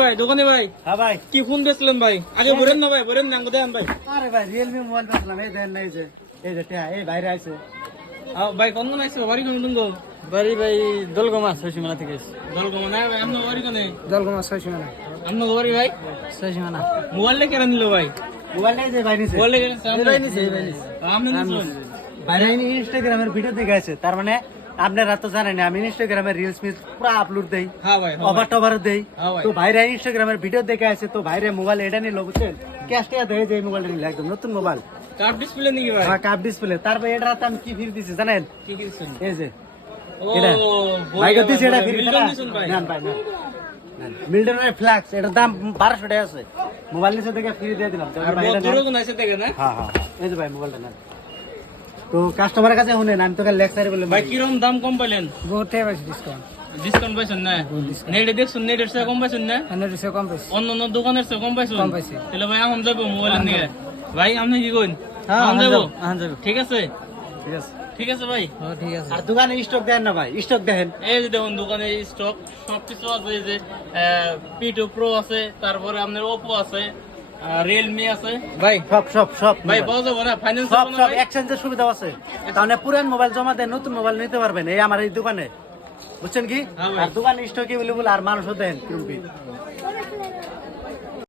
ভাই দোকানে ভাই, হ্যাঁ ভাই। কি ফোন বেচলেন ভাই? আগে বলেন না ভাই, বলেন না দেন ভাই। আরে ভাই রিয়েলমি মোবাইল বেচলাম, এই দেন না, এই যে টিয়া, এই বাইরে আইছে। ভাই কোন কোন আইছো? বাড়ি কোন তুঙ্গ? বাড়ি ভাই দোলগমা ছয়সীমানা থেকে এসেছি। দলগমা না ভাই, আপনার বাড়ি কোনে? দোলগমা ছয়সীমানা। আপনার বাড়ি ভাই? ছয়সীমানা। মোবাইলটা কেন নিল ভাই? মোবাইল এই যে ভাই নিছে। মোবাইল এই ভাই নিছে, এই ভাই নিছে। আপনি নিছেন? বাইরে ইনস্টাগ্রামের ভিডিও দেখে আছে, তার মানে আপনারা তো জানেন না, আমি ইনস্টাগ্রামে রিলস মিলস পুরো আপলোড দেই, হ্যাঁ ভাই, ওভার টভার দেই। হ্যাঁ ভাই। তো ভাইরা ইনস্টাগ্রামের ভিডিও দেখে আছে, তো ভাইরে মোবাইল এটা নিল, বুঝছেন? ক্যাশ টাকা দেয় যে এই মোবাইলটা নিল, একদম নতুন মোবাইল, কার্ড ডিসপ্লে নাকি ভাই? Cup display. তারপর এটা রাতে আমি কি ফিরে দিছি জানেন? কি দিছেন? এই যে ও এটা ভাই কত দিছে, এটা ফিরে মিল্টন দিছেন ভাই? না ভাই না, মিল্টনের ফ্ল্যাক্স, এটার দাম 1200 টাকা আছে। মোবাইল নিচে দেখে ফ্রি দিয়ে দিলাম। তো আর ভাই এটা বদুরও নেন। কোন আইছে দেখে না? হ্যাঁ হ্যাঁ হ্যাঁ, এই যে ভাই মোবাইলটা নেন। তো কাস্টমারের কাছে শুনেন, আমি তোকে লেকচারে বললাম ভাই কিরকম দাম কম পাইলেন? বহুত টাকা পাইছি ডিসকাউন্ট। ডিসকাউন্ট পাইছেন না? নেটে দেখছেন, নেটের চেয়ে কম পাইছেন না? 100 কম পাইছি। অন্য অন্য দোকানের চেয়ে কম পাইছেন? কম পাইছি। তাহলে ভাই এখন যাবো মোবাইলের নিয়ে। ভাই আপনি কি কইন? হ্যাঁ, এখন যাবো? আহান যাবো। ঠিক আছে, ঠিক আছে। ঠিক আছে ভাই। ও ঠিক আছে। আর দোকানে স্টক দেন না ভাই, স্টক দেখেন। এই যে দেখুন দোকানে স্টক সবকিছু আছে, এই যে P2 Pro আছে, তারপরে আপনার Oppo আছে, Realme আছে। ভাই সব সব সব ভাই মোবাইল। পাওয়া যাবো না? ফাইন্যান্স সব সব এক্সচেঞ্জের সুবিধা আছে, তাহলে পুরান মোবাইল জমা দেন, নতুন মোবাইল নিতে পারবেন এই আমার এই দোকানে, বুঝছেন কি? হ্যাঁ ভাই। আর দোকানে স্টক এভেলেবল, আর মানুষও দেন কিরকম কি।